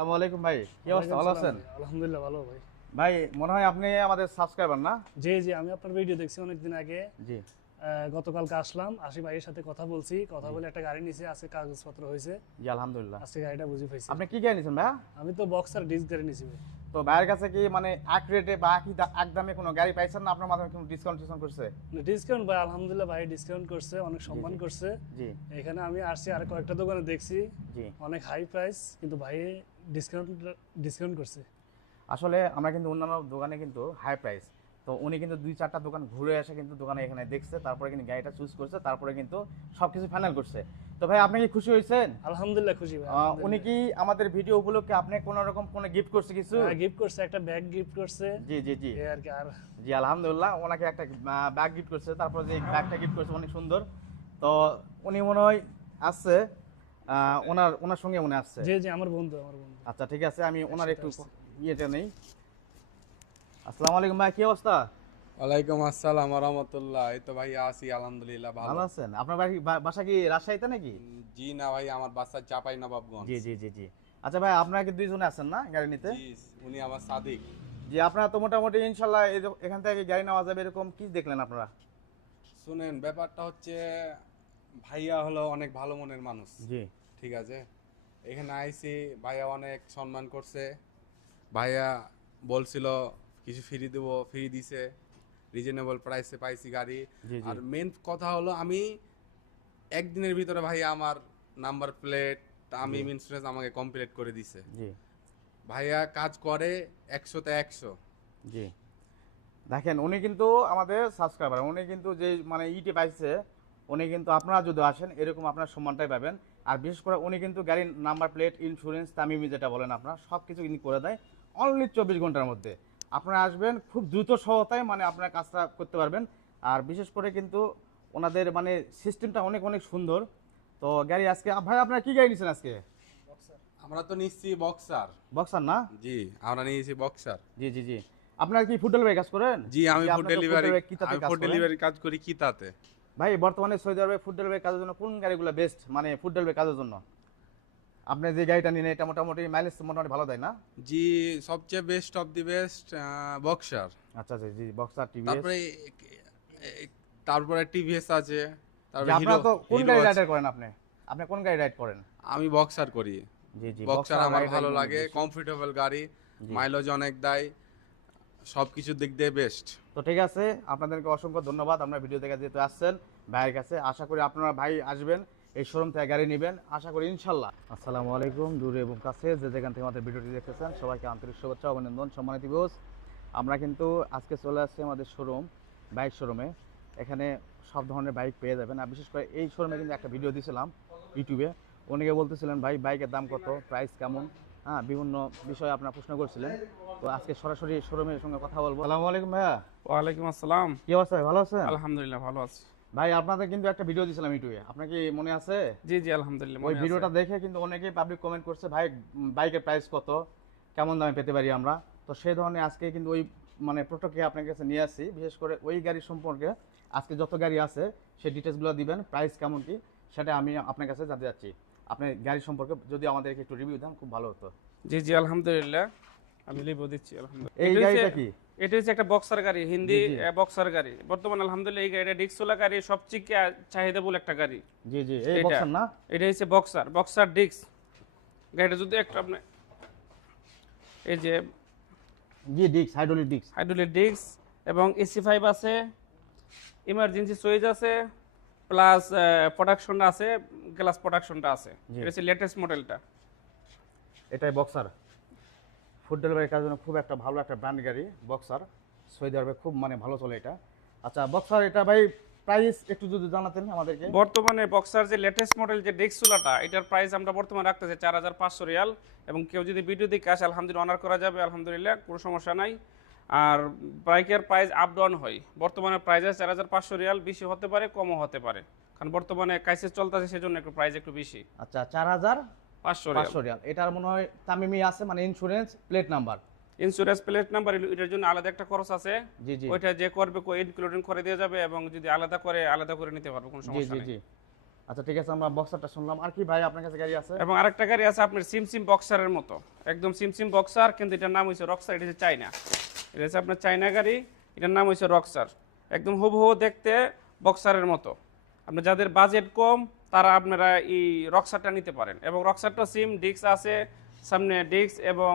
আসসালামু আলাইকুম ভাই, কি অবস্থা? ভালো আছেন? আলহামদুলিল্লাহ ভালো ভাই। ভাই মনে হয় আপনি আমাদের সাবস্ক্রাইবার না? জি জি, আমি আপনার ভিডিও দেখছি অনেকদিন আগে। জি গতকালকে আসলাম, আসি ভাইয়ের সাথে কথা বলছি, কথা জি বলে একটা গাড়ি নিছি, আজকে কাগজপত্র হয়েছে, জি আলহামদুলিল্লাহ। আজকে গাড়িটা বুঝে পাইছি। আপনি কি গাড়ি নিয়েছেন ভাইয়া? আমি তো বক্সার ডিস্ক গাড়ি নিছি ভাই। তো ভাইয়ের কাছে কি মানে এক রেটে বা এক দামে কোনো গাড়ি পাইছেন না? আপনার মাধ্যমে কোনো ডিসকাউন্ট করছে? ডিসকাউন্ট ভাই, আলহামদুলিল্লাহ ভাই ডিসকাউন্ট করছে, অনেক জি সম্মান জি করছে। জি এখানে আমি আসছি আর কয়েকটা দোকানে দেখছি, জি। অনেক হাই প্রাইস, কিন্তু ভাই ডিসকাউন্ট ডিসকাউন্ট করছে। আসলে আমরা কিন্তু অন্যান্য দোকানে কিন্তু হাই প্রাইস, তো উনি কিন্তু 2-4টা দোকান ঘুরে এসে কিন্তু দোকানে এখানে দেখছে, তারপরে কিন্তু গাড়িটা চুজ করছে, তারপরে কিন্তু সবকিছু ফাইনাল করছে। তো ভাই আপনি কি খুশি হয়েছেন? আলহামদুলিল্লাহ খুশি ভাই, উনি আলহামদুলিল্লাহ। কি আমাদের ভিডিও উপলক্ষে আপনি কোনো রকম কোনো গিফট করছে কিছু? গিফট করছে, একটা ব্যাগ গিফট করছে, জি জি জি এই আর কি। আর জি আলহামদুলিল্লাহ, ওনাকে একটা ব্যাগ গিফট করছে, তারপর যে ব্যাগটা গিফট করছে অনেক সুন্দর। তো উনি মনে হয় আসছে, ওনার ওনার সঙ্গে মনে আসছে। জি জি, আমার বন্ধু, আমার বন্ধু। আচ্ছা ঠিক আছে, আমি ওনার একটু আসছে। ইয়েটা নেই। আসসালামু আলাইকুম ভাই, কি অবস্থা? ওয়ালাইকুম আসসালাম রহমতুল্লাহ। এই তো ভাই আছি আলহামদুলিল্লাহ ভালো। ভালো আছেন? আপনার বাড়ি বাসা কি রাজশাহীতে নাকি? জি না ভাই, আমার বাসা চাপাই নবাবগঞ্জ। জি জি জি জি। আচ্ছা ভাই, আপনারা কি দুইজনে আছেন না গাড়ি নিতে? জি, উনি আমার সাদিক। জি, আপনারা তো মোটামুটি ইনশাল্লাহ এখান থেকে গাড়ি নেওয়া যাবে এরকম কি দেখলেন আপনারা? শুনেন, ব্যাপারটা হচ্ছে ভাইয়া হলো অনেক ভালো মনের মানুষ, জি ঠিক আছে। এখানে আইছি, ভাইয়া অনেক সম্মান করছে। ভাইয়া বলছিল কিছু ফ্রি দেবো, ফ্রি দিছে, রিজনেবল প্রাইসে পাইছি গাড়ি। জি জি আর মেন কথা হলো আমি একদিনের ভিতরে ভাইয়া আমার নাম্বার প্লেট আমি জি ইন্স্যুরেন্স আমাকে কমপ্লিট করে দিছে। জি ভাইয়া কাজ করে 100তে 100। জি। দেখেন উনি কিন্তু আমাদের সাবস্ক্রাইবার, উনি কিন্তু যে মানে ইটি পাইছে, উনি কিন্তু আপনারা যদি আসেন এরকম আপনার সম্মানটাই পাবেন। আর বিশেষ করে উনি কিন্তু গাড়ির নাম্বার প্লেট, ইন্স্যুরেন্স, তামিমি যেটা বলেন আপনার, সব কিছু কিন্তু করে দেয় অনলি 24 ঘন্টার মধ্যে। আপনারা আসবেন খুব দ্রুত সহতায়, মানে আপনার কাজটা করতে পারবেন। আর বিশেষ করে কিন্তু ওনাদের মানে সিস্টেমটা অনেক অনেক সুন্দর। তো গাড়ি আজকে ভাই আপনারা কি গাড়ি নিয়েছেন আজকে? আমরা তো নিচ্ছি বক্সার। বক্সার না? জি, আমরা নিয়েছি বক্সার। জি জি জি। আপনারা কি ফুড ডেলিভারি কাজ করেন? জি, আমি নাকি ফুড আপনারা তো ডেলিভারি কিতাতে আমি কাজ ফুড করেন? ডেলিভারি কাজ করি কিতাতে। ভাই বর্তমানে সৌদি আরবে ফুড ডেলিভারি কাজের জন্য কোন গাড়িগুলো বেস্ট, মানে ফুড ডেলিভারি কাজের জন্য? আপনি যে গাড়িটা নিন এটা মোটামুটি মাইলেজ মোটামুটি ভালো দেয় না? জি, সবচেয়ে best of the best boxer. আচ্ছা আচ্ছা জি, বক্সার, টিভিএস। তারপরে তারপরে টিভিএস আছে, যে তারপরে হিরো আপনারা তো কোন হিরো গাড়ি আছে। রাইডার করেন আপনি? আপনি কোন গাড়ি রাইড করেন? আমি বক্সার করি। জি জি, বক্সার আমার রাইড ভালো রাইড লাগে, বেশি। কমফোর্টেবল গাড়ি, জি। মাইলেজ অনেক দেয়, সব কিছুর দিক দিয়ে বেস্ট। তো ঠিক আছে, আপনাদেরকে অসংখ্য ধন্যবাদ আপনার ভিডিও দেখে যেহেতু আসছেন ভাইয়ের কাছে। আশা করি আপনারা ভাই আসবেন, এই শোরুম থেকে গাড়ি নেবেন আশা করি ইনশাল্লাহ। আসসালামু আলাইকুম, দূরে এবং কাছে যে যেখান থেকে আমাদের ভিডিওটি দেখতেছেন সবাইকে আন্তরিক শুভেচ্ছা অভিনন্দন, সম্মানিত ভিউয়ার্স। আমরা কিন্তু আজকে চলে আসছি আমাদের শোরুম, বাইক শোরুমে। এখানে সব ধরনের বাইক পেয়ে যাবেন। আর বিশেষ করে এই শোরুমে কিন্তু একটা ভিডিও দিয়েছিলাম ইউটিউবে, অনেকে বলতেছিলেন ভাই বাইকের দাম কত, প্রাইস কেমন, হ্যাঁ বিভিন্ন বিষয়ে আপনারা প্রশ্ন করছিলেন। তো আজকে সরাসরি শোরুমের সঙ্গে কথা বলবো। আসসালামু আলাইকুম ভাইয়া, ওয়ালাইকুম আসসালাম। কি অবস্থা ভাই, ভালো আছেন? আলহামদুলিল্লাহ ভালো আছি। ভাই আপনাদের কিন্তু একটা ভিডিও দিয়েছিলাম ইউটিউবে, আপনার কি মনে আছে? জি জি আলহামদুলিল্লাহ ওই মনে ভিডিওটা আছে। দেখে কিন্তু অনেকেই পাবলিক কমেন্ট করছে ভাই বাইকের প্রাইস কত, কেমন দামে পেতে পারি আমরা। তো সেই ধরনের আজকে কিন্তু ওই মানে প্রোটোকে আপনার কাছে নিয়ে আসছি, বিশেষ করে ওই গাড়ি সম্পর্কে আজকে যত গাড়ি আছে সেই ডিটেলসগুলো দিবেন, প্রাইস কেমন কি সেটা আমি আপনার কাছে জানতে যাচ্ছি। আপনি গাড়ি সম্পর্কে যদি আমাদেরকে একটু রিভিউ দেন খুব ভালো হতো। জি জি আলহামদুলিল্লাহ, আমি লিখে দিচ্ছি আলহামদুলিল্লাহ। এই গাড়িটা কি? এটা হচ্ছে একটা বক্সার গাড়ি, হিন্দি জি, জি। বক্সার গাড়ি। বর্তমানে আলহামদুলিল্লাহ এই গাড়িটা ডিস্কওয়ালা গাড়ি, সবচেয়ে চাহিদাফুল একটা গাড়ি। জি জি, এই এটা বক্সার না? এটা হচ্ছে বক্সার, বক্সার ডিস্ক গাড়িটা। যদি একটা আপনি এই যে জি, ডিক্স, হাইড্রোলিক ডিক্স। হাইড্রোলিক ডিস্ক এবং এসি 5 আছে, ইমার্জেন্সি সুইচ আছে, প্লাস প্রোডাকশনটা আছে, গ্লাস প্রোডাকশনটা আছে। জি। এটা হচ্ছে লেটেস্ট মডেলটা। এটাই বক্সার ফুড ডেলিভারি কাজের জন্য খুব একটা ভালো একটা ব্র্যান্ড গাড়ি বক্সার, সৌদি আরবে খুব মানে ভালো চলে এটা। আচ্ছা বক্সার, এটা ভাই প্রাইস একটু যদি জানাতেন আমাদেরকে। বর্তমানে বক্সার যে লেটেস্ট মডেল যে ডেক্সুলাটা, এটার প্রাইস আমরা বর্তমানে রাখতেছি 4500 রিয়াল। এবং কেউ যদি ভিডিও দেখে আসে আলহামদুলিল্লাহ অনার করা যাবে, আলহামদুলিল্লাহ কোনো সমস্যা নাই। আর বাইকের প্রাইস আপ ডাউন হয়, বর্তমানে প্রাইস আছে 4500 রিয়াল, বেশি হতে পারে কমও হতে পারে, কারণ বর্তমানে ক্রাইসিস চলতেছে সেজন্য একটু প্রাইস একটু বেশি। আচ্ছা 4500 500 রিয়াল রিয়াল, এটার মনে হয় তামিমি আছে, মানে insurance plate number. Insurance plate number, এটার জন্য আলাদা একটা খরচ আছে। জি জি ওইটা যে করবে ইনক্লুডিং করে দেওয়া যাবে, এবং যদি আলাদা করে আলাদা করে নিতে পারবে, কোনো জি সমস্যা জি নেই। জি। আচ্ছা ঠিক আছে, আমরা বক্সারটা শুনলাম, আর কি ভাই আপনার কাছে গাড়ি আছে? এবং আরেকটা গাড়ি আছে আপনার সিমসিম বক্সারের মতো, একদম সিমসিম বক্সার, কিন্তু এটার নাম হচ্ছে রক্সার। এটা হচ্ছে চাইনা, এটা হচ্ছে আপনার চাইনা গাড়ি, এটার নাম হচ্ছে রক্সার। একদম হুবহু দেখতে বক্সারের মতো। আপনার যাদের বাজেট কম তারা আপনারা এই রক্সারটা নিতে পারেন। এবং রক্সারটা সিম ডিস্ক আছে, সামনে ডিস্ক এবং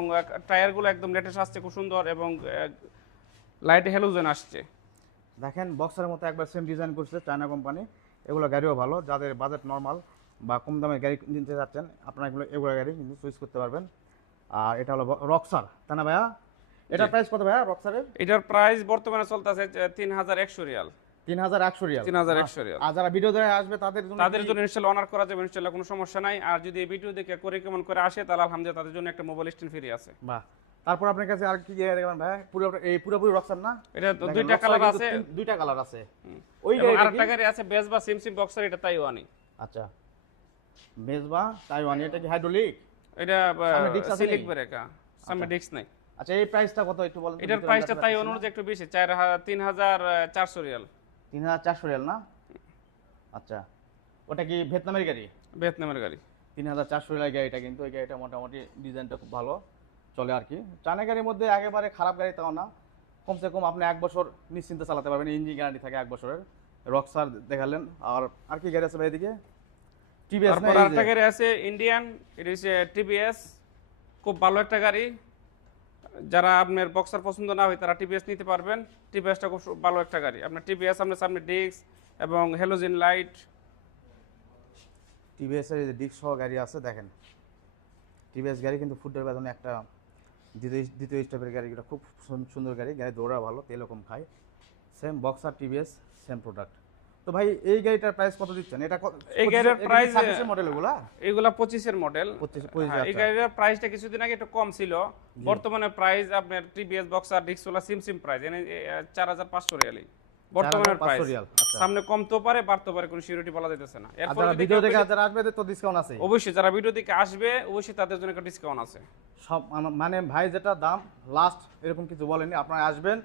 টায়ারগুলো একদম লেটেস্ট আসছে, খুব সুন্দর, এবং লাইট হ্যালোজেন আসছে। দেখেন বক্সারের মতো একবার সেম ডিজাইন করছে চায়না কোম্পানি। এগুলো গাড়িও ভালো, যাদের বাজেট নর্মাল বা কম দামের গাড়ি নিতে চাচ্ছেন আপনারা এগুলো গাড়ি কিন্তু চুজ করতে পারবেন। আর এটা হলো রক্সার, তাই না ভাইয়া? এটার প্রাইস কত ভাইয়া রক্সারের? এটার প্রাইস বর্তমানে চলতেছে 3100 রিয়াল। 3100 রিয়াল। 3100 রিয়াল। আর যারা ভিডিও দেখে আসবে তাদের জন্য ইনশাআল্লাহ অনার করা যাবে, ইনশাআল্লাহ কোনো সমস্যা নাই। আর যদি এই ভিডিও দেখে করে কেমন করে আসে তাহলে আলহামদুলিল্লাহ তাদের জন্য একটা মোবাইল স্ট্যান্ড ফ্রি আছে। বাহ। তারপর আপনার কাছে আর কি গাড়ি দেখবেন ভাই? পুরোপুরি রক্সার না? এটা দেখেন, দুইটা রক্সার কালার কিন্তু আছে। দুইটা কালার আছে। ওই এবং গাড়িটা আরেকটা কি? গাড়ি আছে বেস বা সিমসিম বক্সার, এটা তাইওয়ানি। আচ্ছা, মেজবা তাইওয়ানি। এটা কি হাইড্রোলিক? এটা সামনে ডিস্ক আছে সিলিক নাকি? ব্রেক, সামনে ডিস্ক নাই। আচ্ছা, এই প্রাইসটা কত একটু বলেন? এটার প্রাইসটা তাইওয়ান অনুযায়ী একটু বেশি, 3400 রিয়াল। 3400 রিয়াল না? আচ্ছা, ওটা কি ভিয়েতনামের গাড়ি? ভিয়েতনামের গাড়ি। 3400 রিয়াল গাড়িটা, কিন্তু এই গাড়িটা মোটামুটি ডিজাইনটা খুব ভালো চলে আর কি। চায়না গাড়ির মধ্যে একেবারে খারাপ গাড়ি তাও না, কমসে কম আপনি 1 বছর নিশ্চিন্তে চালাতে পারবেন, ইঞ্জিন গ্যারান্টি থাকে 1 বছরের। রক্সার দেখালেন, আর কি গাড়ি আছে ভাই এদিকে? টিভিএস না? তারপর আরেকটা গাড়ি আছে ইন্ডিয়ান, এটা হচ্ছে টিভিএস, খুব ভালো একটা গাড়ি। যারা আপনার বক্সার পছন্দ না হয় তারা টিভিএস নিতে পারবেন। টিভিএসটা খুব ভালো একটা গাড়ি। আপনার টিভিএস আপনার সামনে ডিস্ক এবং হ্যালোজেন লাইট। টিভিএস এর ডিস্ক সহ গাড়ি আছে, দেখেন টিভিএস গাড়ি কিন্তু ফুটের বেতনে একটা দ্বিতীয় স্টেপের গাড়িগুলো খুব সুন্দর গাড়ি, গাড়ি দৌড়া ভালো, তেলও কম খায়। Same boxer TVS same product. তো ভাই এই গাড়িটার প্রাইস কত দিচ্ছেন? এটা এই গাড়ির প্রাইস মডেল এগুলা? এগুলা 25 এর মডেল। 25 এই গাড়ির প্রাইসটা কিছুদিন আগে একটু কম ছিল, বর্তমানে প্রাইস আপনার টিভিএস বক্সার ডিক্সোলা সিমসিম প্রাইস 4500 রিয়ালি বর্তমানে প্রাইস। সামনে কমতেও পারে বাড়তেও পারে, কোনো সিউরিটি বলা যাইতেছে না। এরপর যারা ভিডিও দেখে যারা আসবে তো ডিসকাউন্ট আছে অবশ্যই, যারা ভিডিও দেখে আসবে অবশ্যই তাদের জন্য একটা ডিসকাউন্ট আছে। সব মানে ভাই যেটা দাম লাস্ট এরকম কিছু বলেনি, আপনারা আসবেন,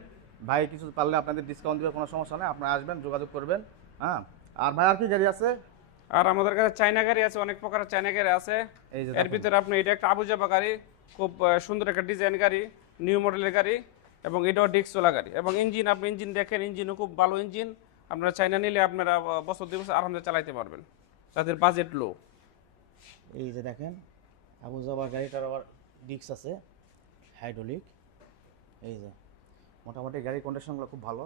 ভাই কিছু পারলে আপনাদের ডিসকাউন্ট দিবে, কোনো সমস্যা নেই, আপনারা আসবেন যোগাযোগ করবেন। হ্যাঁ, আর ভাই আর কি গাড়ি আছে? আর আমাদের কাছে চায়না গাড়ি আছে, অনেক প্রকারের চায়না গাড়ি আছে। এই যে এর ভিতরে আপনি এটা একটা আবুজাবা গাড়ি, খুব সুন্দর একটা ডিজাইন গাড়ি, নিউ মডেলের গাড়ি, এবং এটাও ডিক্সোলা গাড়ি। এবং ইঞ্জিন, আপনি ইঞ্জিন দেখেন, ইঞ্জিনও খুব ভালো ইঞ্জিন। আপনারা চায়না নিলে আপনারা বছর 2 বছর আরামসে চালাইতে পারবেন, তাদের বাজেট লো। এই যে দেখেন আবুজাবা গাড়িটার আবার ডিস্ক আছে হাইড্রোলিক। এই যে মোটামুটি গাড়ির কন্ডিশনগুলো খুব ভালো।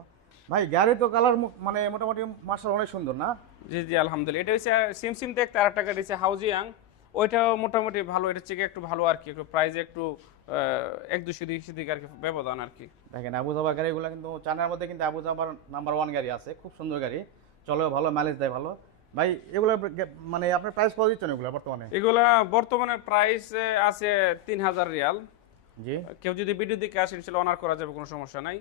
ভাই গাড়ি তো কালার মানে মোটামুটি মার্শাল অনেক সুন্দর না? জি জি আলহামদুলিল্লাহ। এটা হচ্ছে সিমসিম দেখতে, আর একটা গাড়ি হচ্ছে হাউজিয়াং, ওইটাও মোটামুটি ভালো, এটার থেকে একটু ভালো আর কি, একটু প্রাইসে একটু 1-2 দিক আর কি ব্যবধান আর কি। দেখেন আবুজাবা গাড়িগুলো কিন্তু চায়নার মধ্যে কিন্তু আবুজাবার নাম্বার 1 গাড়ি আছে, খুব সুন্দর গাড়ি, চলেও ভালো, মাইলেজ দেয় ভালো। ভাই এগুলো মানে আপনার প্রাইস কত দিচ্ছেন এগুলো বর্তমানে? এগুলা বর্তমানে প্রাইস আছে 3000 রিয়াল। জি, কেউ যদি ভিডিও দিকে আসেন সেটা অনার করা যাবে, কোনো সমস্যা নাই।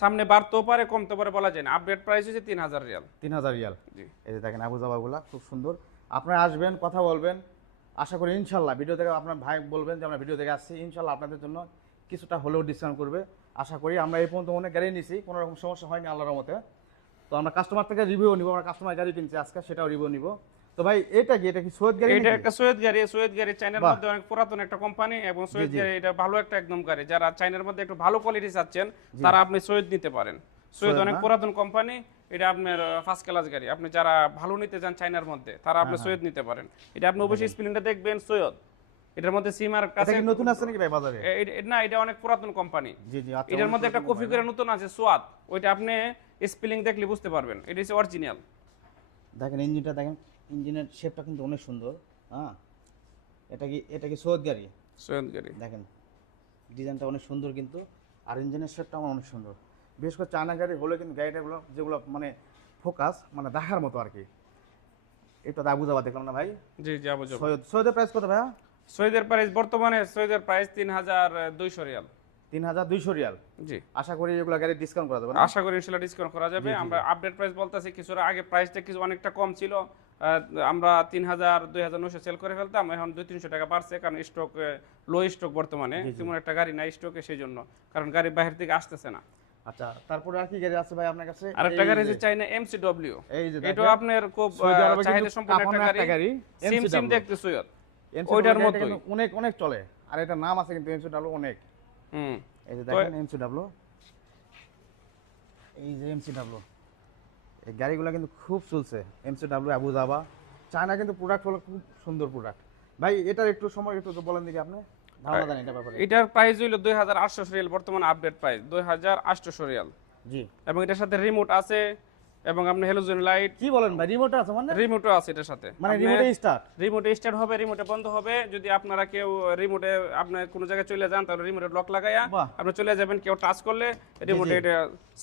সামনে বাড়তেও পারে কমতে পারে, বলা যায় না। আপডেট প্রাইস হচ্ছে 3000 রিয়াল। 3000 রিয়াল। জি। এই যে দেখেন আবুজাবাগুলো খুব সুন্দর, আপনারা আসবেন, কথা বলবেন, আশা করি ইনশাল্লাহ ভিডিও থেকে আপনার ভাই বলবেন যে আমরা ভিডিও থেকে আসছি, ইনশাল্লাহ আপনাদের জন্য কিছুটা হলেও ডিসকাউন্ট করবে আশা করি। আমরা এই পর্যন্ত অনেক গাড়ি নিছি, কোনো রকম সমস্যা হয়নি আল্লাহর রহমতে। তো আমরা কাস্টমার থেকে রিভিউ নিব, আমরা কাস্টমার গাড়ি কিনছি আজকে, সেটাও রিভিউ নিব। তো ভাই এটা কি সৈয়দ গাড়ি? এটা একটা সৈয়দ গাড়ি। সৈয়দ গাড়ি চায়নার মধ্যে অনেক পুরাতন একটা কোম্পানি, এবং সৈয়দ গাড়ি এটা ভালো একটা একদম গাড়ি। যারা চায়নার মধ্যে একটু ভালো কোয়ালিটি চাচ্ছেন তারা আপনি সৈয়দ নিতে পারেন। সৈয়দ অনেক পুরাতন কোম্পানি, এটা আপনার ফার্স্ট ক্লাস গাড়ি। আপনি যারা ভালো নিতে চান চায়নার মধ্যে তারা আপনি সৈয়দ নিতে পারেন। এটা আপনি অবশ্যই স্পেলিংটা দেখবেন সৈয়দ, এটার মধ্যে সিমার কাছে। এটা কি নতুন আছে নাকি ভাই বাজারে? না, এটা অনেক পুরাতন কোম্পানি। জি জি, আচ্ছা। এটার মধ্যে একটা কপি করে নতুন আছে সোয়াদ, ওইটা আপনি স্পেলিং দেখলে বুঝতে পারবেন এটা হচ্ছে অরিজিনাল। দেখেন ইঞ্জিনটা দেখেন, ইঞ্জিনের শেপটা কিন্তু অনেক সুন্দর। হ্যাঁ, এটা কি সৈয়দ গাড়ি? সৈয়দ গাড়ি দেখেন ডিজাইনটা অনেক সুন্দর কিন্তু, আর ইঞ্জিনের শেপটা অনেক সুন্দর। বিশেষ করে চায়না গাড়ি হলে কিন্তু গাড়িটাগুলো যেগুলো মানে ফোকাস মানে দেখার মতো আর কি। এটা তো আবুজাবা দেখলাম না ভাই? জি জি আবুজাবা। সৈয়দের প্রাইস কত ভাইয়া? সৈয়দের প্রাইস বর্তমানে সৈয়দের প্রাইস 3200 রিয়াল। 3200 রিয়াল। জি, আশা করি এগুলো গাড়ি ডিসকাউন্ট করা যাবে না? আশা করি ইনশাআল্লাহ ডিসকাউন্ট করা যাবে। আমরা আপডেট প্রাইস বলতেছি, কিছুর আগে প্রাইসটা কিছু অনেকটা কম ছিল, আমরা 3000-2900 সেল করে ফেলতাম, এখন 200-300 টাকা বাড়ছে, কারণ স্টক লো স্টক বর্তমানে, তেমন একটা গাড়ি নাই স্টকে, সেই জন্য, কারণ গাড়ি বাইরে থেকে আসতেছে না। আচ্ছা, তারপরে আর কি গাড়ি আছে ভাই আপনার কাছে? আরেকটা এই গাড়ি যে- যে চাইনা MCW, এই যে এটা দেখেন, আপনার খুব সৌদি আরবে চাহিদা কিন্তু সম্পন্ন কাঁপানো একটা গাড়ি, সিম MCW দেখতে সুয়ত MCW ওইটার গাড়িটা মতোই। কিন্তু অনেক অনেক চলে, আর এটা নাম আছে কিন্তু MCW অনেক। হুম। এই যে তো দেখেন MCW, এই যে MCW, এই গাড়িগুলো কিন্তু খুব চলছে। MCW আবু জাবা, চায়না কিন্তু প্রোডাক্ট হলো খুব সুন্দর প্রোডাক্ট। ভাই এটার একটু সময় একটু বলেন দেখি আপনি, ধারণা জানেন এটা ব্যাপারে? এটার প্রাইস হইলো 2800 রিয়াল, বর্তমান আপডেট প্রাইস 2800 রিয়াল, জি। এবং এটার সাথে রিমোট আছে এবং আপনি হ্যালোজেন লাইট, কি বলেন ভাই, রিমোট আছে মানে? রিমোটও আছে এটার সাথে। মানে আপনি রিমোটে স্টার্ট? রিমোটে স্টার্ট হবে, রিমোটে বন্ধ হবে। যদি আপনারা কেউ রিমোটে আপনি কোনো জায়গায় চলে যান, তাহলে রিমোটে লক লাগায়া বাহ। আপনি চলে যাবেন, কেউ টাচ করলে রিমোটে এটা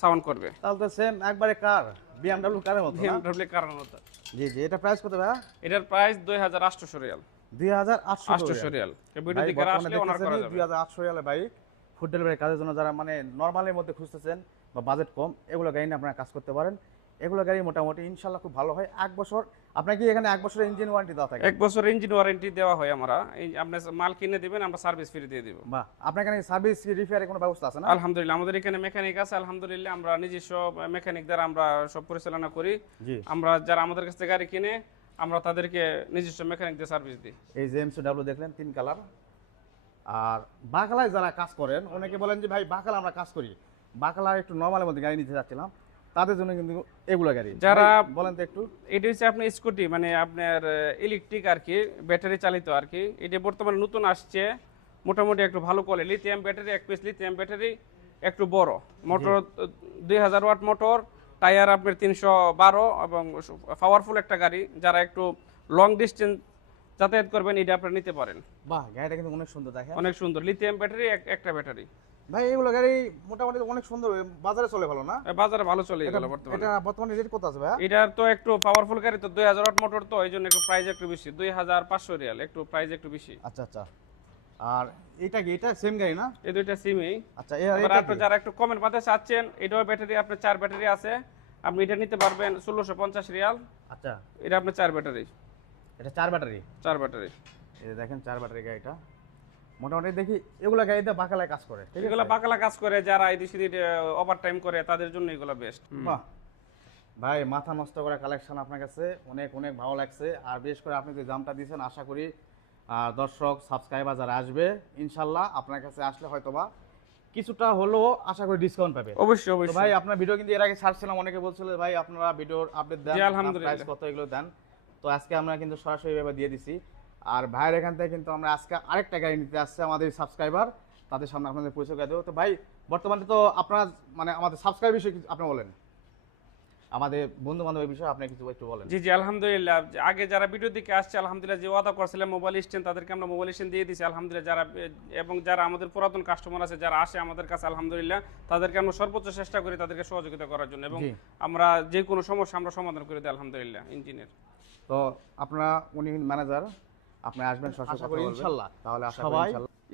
সাউন্ড করবে। তাহলে তো সেম একবারে কার, BMW কারের মতো না? BMW কারণ মতো। জি জি। এটা প্রাইস কত ভাই? এটার প্রাইস 2800 রিয়াল, 2800 800 রিয়াল। ভিডিও ভাই দিকে বর্তমানে আসলে অনার করা দেখতেছেনই যাবে। 2800 রিয়ালে বাইক ফুড ডেলিভারি কাজের জন্য যারা মানে নরমালের মধ্যে খুঁজতেছেন বা বাজেট কম, এগুলো গাড়ি নিয়ে আপনারা কাজ করতে পারেন। এগুলো গাড়ি মোটামুটি ইনশাল্লাহ খুব ভালো হয়। 1 বছর আপনার কি এখানে 1 বছরের ইঞ্জিন ওয়ারেন্টি দেওয়া থাকে? 1 বছর ইঞ্জিন ওয়ারেন্টি দেওয়া হয় আমরা। আপনি মাল কিনে দিবেন, আমরা সার্ভিস ফ্রি দিয়ে দিব। বাহ, আপনার এখানে সার্ভিস রিপেয়ারের কোনো ব্যবস্থা আছে না? আলহামদুলিল্লাহ, আমাদের এখানে মেকানিক আছে। আলহামদুলিল্লাহ, আমরা নিজস্ব মেকানিক দ্বারা আমরা সব পরিচালনা করি। জি। আমরা যারা আমাদের কাছ থেকে গাড়ি কিনে, আমরা তাদেরকে নিজস্ব মেকানিক দিয়ে সার্ভিস দিই। এই যে MCW দেখলেন 3 কালার। আর বাকালায় যারা কাজ করেন, অনেকে বলেন যে ভাই বাকালা আমরা কাজ করি, বাকালা একটু নরমালের মধ্যে গাড়ি নিতে যাচ্ছিলাম, তাদের জন্য কিন্তু এগুলো গাড়ি। যারা- ভাই, বলেন তো একটু। এটা হচ্ছে আপনার স্কুটি, মানে আপনার ইলেকট্রিক আর কি, ব্যাটারি চালিত আর কি। এটা বর্তমানে নতুন আসছে, মোটামুটি একটু ভালো quality. Lithium battery, 1 piece lithium battery, একটু বড় মোটর, 2000 ওয়াট মোটর, টায়ার আপনার 312, এবং পাওয়ারফুল একটা গাড়ি। যারা একটু লং ডিস্টেন্স যাতায়াত করবেন, এটা আপনারা নিতে পারেন। বাহ, গাড়িটা কিন্তু অনেক সুন্দর দেখেন অনেক সুন্দর, লিথিয়াম ব্যাটারি, একটা ব্যাটারি। ভাই। এগুলো গাড়ি মোটামুটি অনেক সুন্দর, বাজারে চলে ভালো না? বাজারে ভালো চলে এটা গেল বর্তমানে। এটা বর্তমানে রেট কত আছে ভাই? এটার তো একটু পাওয়ারফুল গাড়ি, তো 2000 ওয়াট মোটর, তো এই জন্য একটু প্রাইস একটু বেশি, 2500 রিয়াল, একটু প্রাইস একটু বেশি। আচ্ছা আচ্ছা। আর এটা কি, এটা সেম গাড়ি না? এই দুইটা সিমই। আচ্ছা, এবার এটা আপনি কি? যারা একটু কমের মধ্যে চাচ্ছেন, এটাও ব্যাটারি, আপনার 4 ব্যাটারি আছে, আপনি এটা নিতে পারবেন 1650 রিয়াল। আচ্ছা, এটা আপনার 4 ব্যাটারি, এটা 4 ব্যাটারি। 4 ব্যাটারি। এই যে দেখেন 4 ব্যাটারি গাড়িটা, মোটামুটি দেখি এগুলো গাড়িতে বাকালায় কাজ করে, ঠিক আছে? এগুলো বাকালা কাজ করে, যারা এই দিকে ওভার টাইম করে, তাদের জন্য এগুলো বেস্ট। বাহ ভাই, মাথা নষ্ট করা কালেকশন আপনার কাছে অনেক অনেক ভালো লাগছে। আর বিশেষ করে আপনি যে দামটা দিয়েছেন, আশা করি দর্শক সাবস্ক্রাইবার যারা আসবে, ইনশাল্লাহ আপনার কাছে আসলে হয়তোবা কিছুটা হলেও আশা করি ডিসকাউন্ট পাবে। অবশ্যই তো অবশ্যই। ভাই, আপনার ভিডিও কিন্তু এর আগে ছাড়ছিলাম, অনেকে বলছিল ভাই আপনারা ভিডিওর আপডেট দেন, জি, আলহামদুলিল্লাহ। প্রাইস কত এগুলো দেন। তো আজকে আমরা কিন্তু সরাসরি ভাবে দিয়ে দিছি। আর ভাইয়ের এখান থেকে কিন্তু আমরা আজকে আরেকটা গাড়ি নিতে আসছে আমাদের সাবস্ক্রাইবার, তাদের সামনে আপনাদের পরিচয় করে দেবো। তো ভাই, বর্তমানে তো আপনারা মানে আমাদের সাবস্ক্রাইব বিষয়ে কিছু আপনি বলেন, আমাদের বন্ধু বান্ধবের বিষয়ে আপনি কিছু একটু বলেন। জি জি, আলহামদুলিল্লাহ। আগে যারা ভিডিও দিকে আসছে, আলহামদুলিল্লাহ, যে ওয়াদা করছিলাম মোবাইল স্ট্যান্ড, তাদেরকে আমরা মোবাইল স্ট্যান্ড দিয়ে দিচ্ছি আলহামদুলিল্লাহ। যারা এবং যারা আমাদের পুরাতন কাস্টমার আছে, যারা আসে আমাদের কাছে, আলহামদুলিল্লাহ, তাদেরকে আমরা সর্বোচ্চ চেষ্টা করি তাদেরকে সহযোগিতা করার জন্য, এবং জি। আমরা যে কোনো সমস্যা আমরা সমাধান করে দিই আলহামদুলিল্লাহ ইঞ্জিনের। তো আপনারা, উনি ম্যানেজার, আপনি আসবেন সরাসরি, আশা করি ইনশাল্লাহ তাহলে সবাই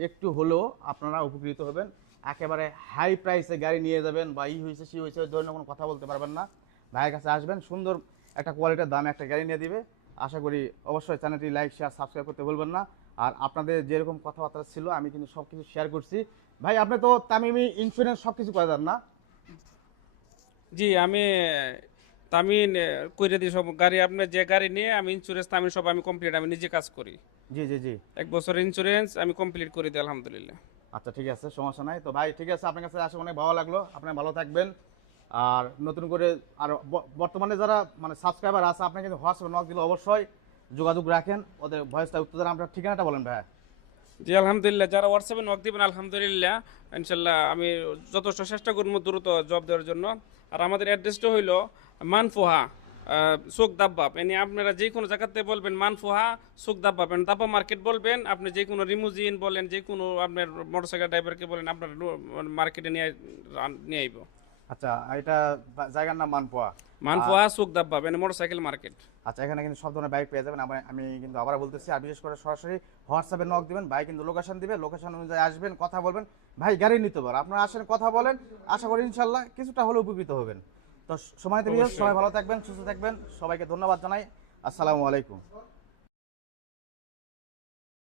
একটু হলেও আপনারা উপকৃত হবেন। একেবারে হাই প্রাইসে গাড়ি নিয়ে যাবেন বা ই হয়েছে সি হয়েছে ওই ধরনের কোনো কথা বলতে পারবেন না। ভাইয়ের কাছে আসবেন, সুন্দর একটা কোয়ালিটির দামে একটা গাড়ি নিয়ে দিবে। আশা করি অবশ্যই চ্যানেলটি লাইক শেয়ার সাবস্ক্রাইব করতে ভুলবেন না। আর আপনাদের যেরকম কথাবার্তা ছিল আমি কিন্তু সব কিছু শেয়ার করছি। ভাই, আপনি তো তামিমি ইন্স্যুরেন্স সব কিছু করে দেন না? জি, আমি তামিন করে দিই সব গাড়ি। আপনার যে গাড়ি নিয়ে আমি ইন্স্যুরেন্স তামিন সব আমি কমপ্লিট, আমি নিজে কাজ করি। জি জি জি। 1 বছর ইন্স্যুরেন্স আমি কমপ্লিট করে দিই আলহামদুলিল্লাহ। আচ্ছা, ঠিক আছে, সমস্যা নাই। তো ভাই, ঠিক আছে, আপনার কাছে আসে অনেক ভালো লাগলো। আপনি ভালো থাকবেন। আর নতুন করে আর বর্তমানে যারা মানে সাবস্ক্রাইবার আছে, আপনি কিন্তু হোয়াটসঅ্যাপে নক দিলে অবশ্যই যোগাযোগ রাখেন, ওদের ভয়েসটা উত্তর দেন। আপনার ঠিকানাটা বলেন ভাই। জি, আলহামদুলিল্লাহ, যারা হোয়াটসঅ্যাপে নক দিবেন, আলহামদুলিল্লাহ, ইনশাল্লাহ আমি যথেষ্ট চেষ্টা করবো দ্রুত জব দেওয়ার জন্য। আর আমাদের অ্যাড্রেসটা হইলো মানফোহা সুক দাব্বাব। এনে আপনারা যে কোনো জায়গাতে বলবেন মানফোহা সুক দাব্বাব, দাব্বা মার্কেট বলবেন। আপনি যে কোনো রিমুজিন বলেন, যে কোনো আপনার মোটরসাইকেল ড্রাইভারকে বলেন, আপনার মার্কেটে নিয়ে আইব। আচ্ছা, এটা জায়গার নাম মানপোয়া। মানফোহা সুক দাব্বাব, এনে মোটরসাইকেল মার্কেট। আচ্ছা, এখানে কিন্তু সব ধরনের বাইক পেয়ে যাবেন। আমি কিন্তু আবার বলতেছি, আর বিশেষ করে সরাসরি হোয়াটসঅ্যাপে নক দিবেন, ভাই কিন্তু লোকেশন দিবে, লোকেশন অনুযায়ী আসবেন, কথা বলবেন, ভাই গাড়ি নিতে পারেন। আপনারা আসেন, কথা বলেন, আশা করি ইনশাল্লাহ কিছুটা হলে উপকৃত হবেন। তো সময় দেবেন, সবাই ভালো থাকবেন, সুস্থ থাকবেন, সবাইকে ধন্যবাদ জানাই। আসসালামু আলাইকুম।